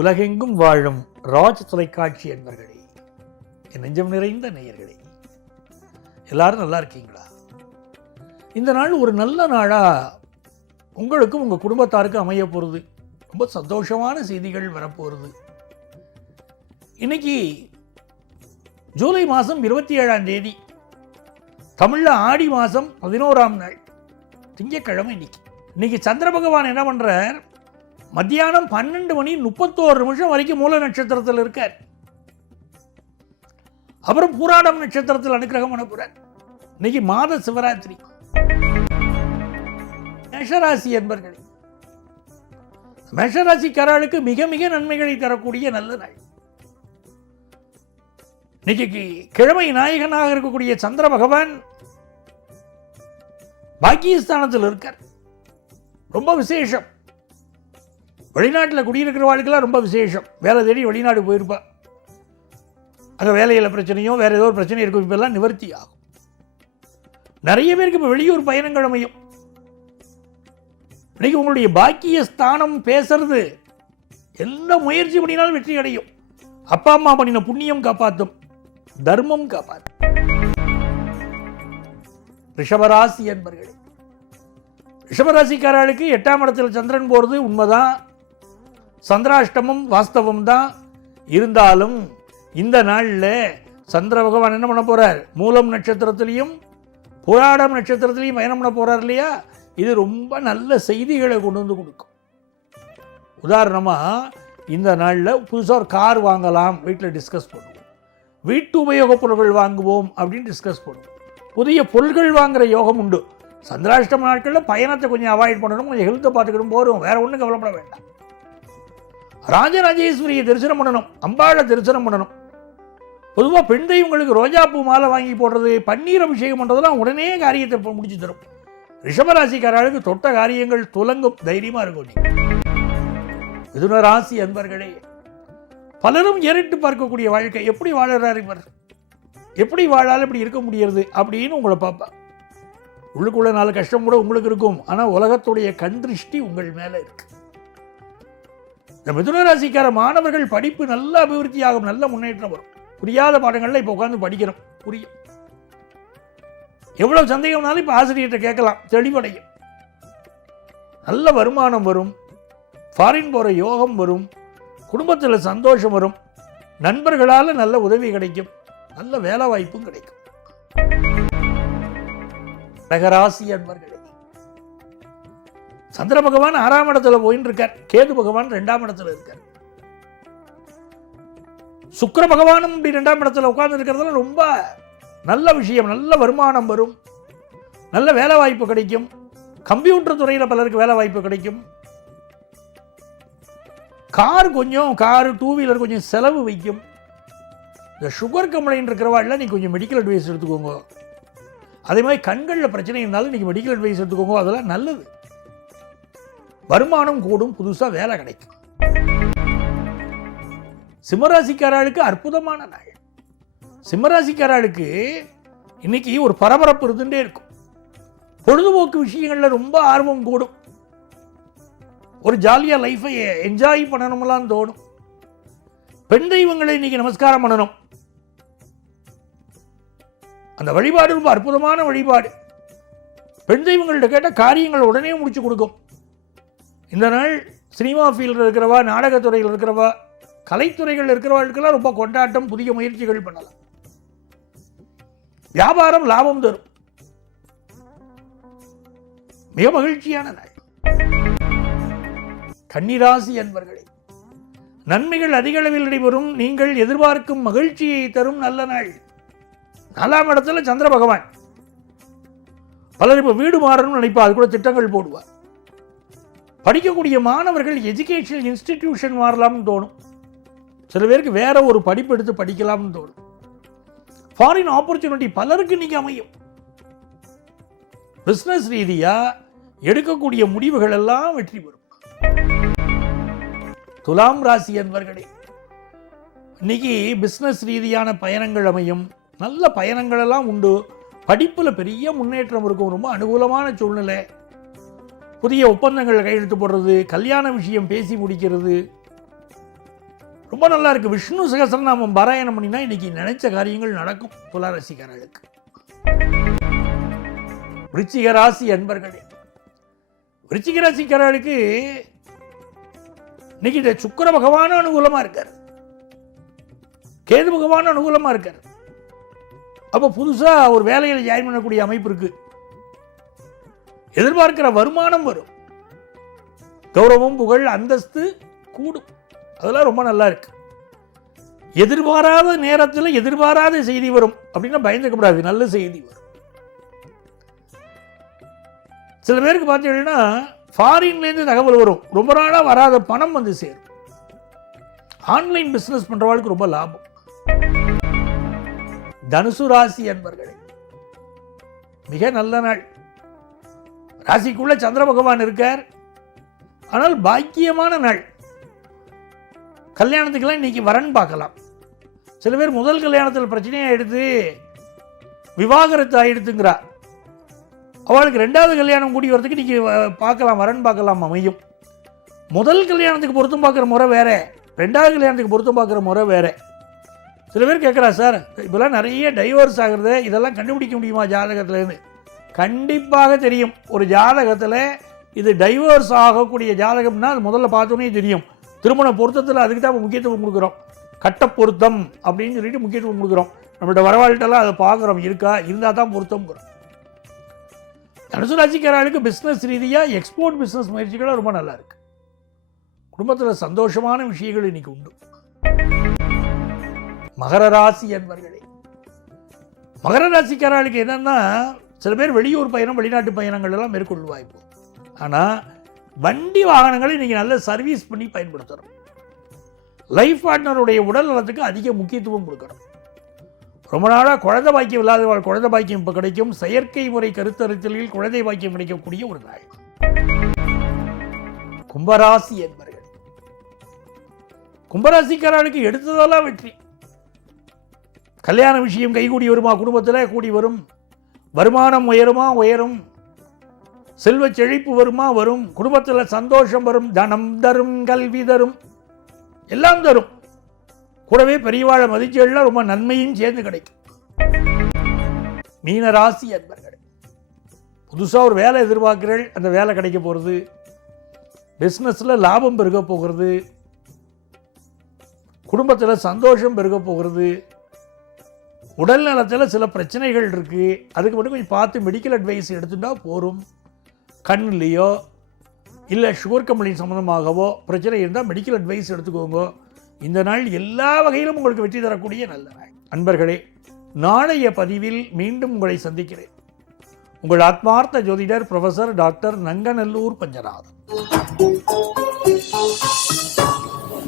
உலகெங்கும் வாழும் ராஜ் தொலைக்காட்சி என்பர்களே, என் நெஞ்சம் நிறைந்த நேயர்களே, எல்லாரும் நல்லா இருக்கீங்களா? இந்த நாள் ஒரு நல்ல நாளா உங்களுக்கும் உங்கள் குடும்பத்தாருக்கு அமைய போகிறது. ரொம்ப சந்தோஷமான செய்திகள் வரப்போகிறது. இன்னைக்கு ஜூலை மாதம் 27ஆம் தேதி, தமிழில் ஆடி மாதம் 11ஆம் நாள், திங்கட்கிழமை. இன்னைக்கு சந்திர பகவான் என்ன பண்ணுறார்? மத்தியானம் 12 மணி 31 நிமிஷம் வரைக்கும் மூல நட்சத்திரத்தில் இருக்கார். அப்புறம் பூராடம் நட்சத்திரத்தில் அனுக்கிரகம் பண்ண போறார். இன்னைக்கு மாத சிவராத்திரி. மேஷராசி என்பர்கள், மேஷராசிக்காரர்களுக்கு மிக மிக நன்மைகளை தரக்கூடிய நல்ல நாள். இன்னைக்கு கிழமை நாயகனாக இருக்கக்கூடிய சந்திர பகவான் பாக்கியஸ்தானத்தில் இருக்கார். ரொம்ப விசேஷம். வெளிநாட்டில் குடியிருக்கிறவாளுக்கெல்லாம் ரொம்ப விசேஷம். வேலை தேடி வெளிநாடு போயிருப்பா, அங்கே வேலையில் பிரச்சனையோ வேறு ஏதோ ஒரு பிரச்சனை இருக்கும், இப்பெல்லாம் நிவர்த்தி ஆகும். நிறைய பேருக்கு இப்போ வெளியூர் பயணங்கள் அமையும். இன்னைக்கு உங்களுடைய பாக்கிய ஸ்தானம் பேசுறது, எந்த முயற்சி பண்ணினாலும் வெற்றி அடையும். அப்பா அம்மா பண்ணின புண்ணியம் காப்பாற்றும், தர்மம் காப்பாற்றும். ரிஷபராசி என்பர்களே, ரிஷபராசிக்காரர்களுக்கு 8ஆம் இடத்தில் சந்திரன் போகிறது உண்மைதான். சந்திராஷ்டமம் வாஸ்தவம் தான். இருந்தாலும் இந்த நாளில் சந்திர பகவான் என்ன பண்ண போறார்? மூலம் நட்சத்திரத்திலையும் புராடம் நட்சத்திரத்திலையும் பயணம் பண்ண போறார் இல்லையா? இது ரொம்ப நல்ல செய்திகளை கொண்டு வந்து கொடுக்கும். உதாரணமாக இந்த நாளில் புதுசாக ஒரு கார் வாங்கலாம், வீட்டில் டிஸ்கஸ் பண்ணுவோம். வீட்டு உபயோகப் பொருட்கள் வாங்குவோம் அப்படின்னு டிஸ்கஸ் பண்ணுவோம். புதிய பொருட்கள் வாங்குகிற யோகம் உண்டு. சந்திராஷ்டம நாட்களில் பயணத்தை கொஞ்சம் அவாய்ட் பண்ணணும், கொஞ்சம் ஹெல்த்தை பார்த்துக்கிடும் போகிறோம், வேற ஒன்றும் கவலைப்பட வேண்டாம். ராஜராஜேஸ்வரியை தரிசனம் பண்ணணும், அம்பாளை தரிசனம் பண்ணணும். பொதுவாக பெண் தெய்வங்களுக்கு ரோஜாப்பூ மாலை வாங்கி போடுறது, பன்னீர் அபிஷேகம் பண்ணுறதுலாம் உடனே காரியத்தை முடிச்சு தரும். ரிஷபராசிக்காரர்களுக்கு தொட்ட காரியங்கள் துலங்கும், தைரியமாக இருக்கும். மிதுன ராசி அன்பர்களே, பலரும் ஏறிட்டு பார்க்கக்கூடிய வாழ்க்கை. எப்படி வாழறாரு இவர்? எப்படி வாழாலும் இப்படி இருக்க முடியாது அப்படின்னு உங்களை பார்ப்பா. உள்ளுக்குள்ள 4 கஷ்டம் கூட உங்களுக்கு இருக்கும், ஆனால் உலகத்துடைய கண் திருஷ்டி உங்கள் மேலே இருக்கு. இந்த மிதுன ராசிக்கார மாணவர்கள் படிப்பு நல்ல அபிவிருத்தி ஆகும், நல்ல முன்னேற்றம் வரும். புரியாத பாடங்கள்ல இப்போ உட்காந்து படிக்கிறோம், புரியும். எவ்வளவு சந்தேகம்னாலும் இப்போ ஆசிரியர்கிட்ட கேட்கலாம், தெளிவடையும். நல்ல வருமானம் வரும், ஃபாரின் போகிற யோகம் வரும், குடும்பத்தில் சந்தோஷம் வரும், நண்பர்களால் நல்ல உதவி கிடைக்கும், நல்ல வேலை வாய்ப்பும் கிடைக்கும். கடகராசி அன்பர்களே, சந்திர பகவான் 6ஆம் இடத்துல போயின்னு இருக்கார், கேது பகவான் 2ஆம் இடத்துல இருக்கார். சுக்கிர பகவானும் இப்படி 2ஆம் இடத்துல உட்கார்ந்து இருக்கிறதுல ரொம்ப நல்ல விஷயம். நல்ல வருமானம் வரும், நல்ல வேலை வாய்ப்பு கிடைக்கும். கம்ப்யூட்டர் துறையில் பலருக்கு வேலை வாய்ப்பு கிடைக்கும். கார் 2 வீலர் கொஞ்சம் செலவு வைக்கும். இந்த சுகர் கம்ப்ளைண்ட் இருக்கிறவாள் நீ கொஞ்சம் மெடிக்கல் அட்வைஸ் எடுத்துக்கோங்க. அதே மாதிரி கண்களில் பிரச்சனை இருந்தாலும் நீங்கள் மெடிக்கல் அட்வைஸ் எடுத்துக்கோங்க, அதெல்லாம் நல்லது. வருமானம் கூடும், புதுசாக வேலை கிடைக்கும். சிம்மராசிக்காரர்களுக்கு அற்புதமான நாள். சிம்மராசிக்காரர்களுக்கு இன்னைக்கு ஒரு பரபரப்பு இருந்துட்டே இருக்கும். பொழுதுபோக்கு விஷயங்களில் ரொம்ப ஆர்வம் கூடும். ஒரு ஜாலியாக லைஃபை என்ஜாய் பண்ணணும்லாம் தோணும். பெண் தெய்வங்களை இன்னைக்கு நமஸ்காரம் பண்ணணும். அந்த வழிபாடு ரொம்ப அற்புதமான வழிபாடு. பெண் தெய்வங்கள்ட்ட கேட்ட காரியங்கள் உடனே முடிச்சு கொடுக்கும். இந்த நாள் சினிமா ஃபீல்டில் இருக்கிறவா, நாடகத்துறையில் இருக்கிறவா, கலைத்துறைகள் இருக்கிறவர்களுக்கெல்லாம் ரொம்ப கொண்டாட்டம், புதிய முயற்சிகள் பண்ணலாம். வியாபாரம் லாபம் தரும். மிக மகிழ்ச்சியான நாள். கன்னிராசி அன்பர்களே, நன்மைகள் அதிக அளவில் நடைபெறும். நீங்கள் எதிர்பார்க்கும் மகிழ்ச்சியை தரும் நல்ல நாள். 4ஆம் இடத்துல சந்திர பகவான். பலர் இப்போ வீடு மாறணும்னு நினைப்பா, அது கூட திட்டங்கள் போடுவார். படிக்கக்கூடிய மாணவர்கள் எஜுகேஷனல் இன்ஸ்டிடியூஷன் மாறலாம்னு தோணும். சில பேருக்கு வேற ஒரு படிப்பு எடுத்து படிக்கலாம்னு தோணும். ஃபாரின் ஆப்பர்ச்சுனிட்டி பலருக்கு இன்னைக்கு அமையும். பிஸ்னஸ் ரீதியாக எடுக்கக்கூடிய முடிவுகள் எல்லாம் வெற்றி பெறும். துலாம் ராசி அன்பர்களே, இன்னைக்கு பிஸ்னஸ் ரீதியான பயணங்கள் அமையும். நல்ல பயணங்கள் எல்லாம் உண்டு. படிப்பில் பெரிய முன்னேற்றம் இருக்கும். ரொம்ப அனுகூலமான சூழ்நிலை. புதிய ஒப்பந்தங்கள் கையெழுத்து போடுறது, கல்யாண விஷயம் பேசி முடிக்கிறது, ரொம்ப நல்லா இருக்குது. விஷ்ணு சகஸ்ரநாமம் பாராயணம் பண்ணினா இன்றைக்கி நினைச்ச காரியங்கள் நடக்கும். துளாராசிக்காரர்களுக்கு. விருச்சிக ராசி அன்பர்களே, விருச்சிக ராசிக்காரர்களுக்கு இன்னைக்கு இந்த சுக்கிர பகவான் அனுகூலமாக இருக்கார், கேது பகவான் அனுகூலமாக இருக்கார். அப்போ புதுசாக ஒரு வேலையில் ஜாயின் பண்ணக்கூடிய அமைப்பு இருக்குது. எதிர்பார்க்கிற வருமானம் வரும், கௌரவம் புகழ் அந்தஸ்து கூடும். அதெல்லாம் ரொம்ப நல்லா இருக்கு. எதிர்பாராத நேரத்தில் எதிர்பாராத செய்தி வரும் அப்படின்னா பயந்துக்கப்படாது, நல்ல செய்தி வரும். சில பேருக்கு பார்த்தீங்கன்னா ஃபாரின்லேருந்து தகவல் வரும், ரொம்ப நாளாக வராத பணம் வந்து சேரும். ஆன்லைன் பிஸ்னஸ் பண்ணுறவாளுக்கு ரொம்ப லாபம். தனுசு ராசி அன்பர்களே, மிக நல்ல நாள். ராசிக்குள்ள சந்திர பகவான் இருக்கார், ஆனால் பாக்கியமான நாள். கல்யாணத்துக்கெல்லாம் இன்னைக்கு வரன் பார்க்கலாம். சில பேர் முதல் கல்யாணத்தில் பிரச்சனையாக எடுத்து விவாகரத்து ஆகிடுத்துங்கிறா, அவளுக்கு ரெண்டாவது கல்யாணம் கூடி வரதுக்கு இன்னைக்கு பார்க்கலாம், வரன் பார்க்கலாம் அமையும். முதல் கல்யாணத்துக்கு பொருத்தம் பார்க்குற முறை வேற, ரெண்டாவது கல்யாணத்துக்கு பொருத்தம் பார்க்குற முறை வேற. சில பேர் கேட்குறா, சார் இப்போலாம் நிறைய டைவர்ஸ் ஆகுறது, இதெல்லாம் கண்டுபிடிக்க முடியுமா ஜாதகத்துலேருந்து? கண்டிப்பாக தெரியும். ஒரு ஜாதகத்தில் இது டைவர்ஸ் ஆகக்கூடிய ஜாதகம்னா அது முதல்ல பார்த்தோன்னே தெரியும். திருமண பொருத்தத்தில் அதுக்கு தான் முக்கியத்துவம் கொடுக்குறோம். கட்ட பொருத்தம் அப்படின்னு சொல்லிட்டு முக்கியத்துவம் கொடுக்குறோம். நம்மளோட வரவாழ்கிட்டெல்லாம் அதை பார்க்குறோம், இருக்கா இருந்தால் தான் பொருத்தம்ங்கிறோம். தனுசு ராசிக்காரர்களுக்கு பிஸ்னஸ் ரீதியாக எக்ஸ்போர்ட் பிஸ்னஸ் முயற்சிகளும் ரொம்ப நல்லா இருக்கு. குடும்பத்தில் சந்தோஷமான விஷயங்கள் இன்னைக்கு உண்டு. மகர ராசி என்பர்களே, மகர ராசிக்காரர்களுக்கு என்னன்னா, சில பேர் வெளியூர் பயணம் வெளிநாட்டு பயணங்கள் எல்லாம் மேற்கொள்ளுவா. இப்போ ஆனால் வண்டி வாகனங்களை நீங்கள் நல்ல சர்வீஸ் பண்ணி பயன்படுத்தணும். லைஃப் பார்ட்னருடைய உடல் நலத்துக்கு அதிக முக்கியத்துவம் கொடுக்கணும். ரொம்ப நாளாக குழந்தை பாக்கியம் இல்லாதவர்கள் குழந்தை பாக்கியம் இப்போ கிடைக்கும். செயற்கை முறை கருத்தரித்தலில் குழந்தை பாக்கியம் கிடைக்கக்கூடிய ஒரு நாள். கும்பராசி என்பர்கள், கும்பராசிக்காரர்களுக்கு எடுத்ததெல்லாம் வெற்றி. கல்யாண விஷயம் கைகூடி வருமா, குடும்பத்தில் கூடி வரும். வருமானம் உயரும். செல்வ செழிப்பு வருமா, வரும். குடும்பத்தில் சந்தோஷம் வரும். தனம் தரும், கல்வி தரும், எல்லாம் தரும். கூடவே பெரியவாழ மதிச்செல்லாம் ரொம்ப நன்மையும் சேர்ந்து கிடைக்கும். மீன ராசி அன்பர்கள், புதுசாக ஒரு வேலை எதிர்பார்க்கிறீர்கள், அந்த வேலை கிடைக்க போகிறது. பிஸ்னஸில் லாபம் பெருக போகிறது. குடும்பத்தில் சந்தோஷம் பெருக போகிறது. உடல் நலத்தில் சில பிரச்சனைகள் இருக்குது, அதுக்கு மட்டும் கொஞ்சம் பார்த்து மெடிக்கல் அட்வைஸ் எடுத்துட்டா போகும். கண்ணுலேயோ இல்லை சுகர் கம்பெனி சம்மந்தமாகவோ பிரச்சனை இருந்தால் மெடிக்கல் அட்வைஸ் எடுத்துக்கோங்க. இந்த நாள் எல்லா வகையிலும் உங்களுக்கு வெற்றி தரக்கூடிய நல்ல நாள். அன்பர்களே, நாளைய பதிவில் மீண்டும் உங்களை சந்திக்கிறேன். உங்கள் ஆத்மார்த்த ஜோதிடர் ப்ரொஃபசர் டாக்டர் நங்கநல்லூர் பஞ்சநாதன்.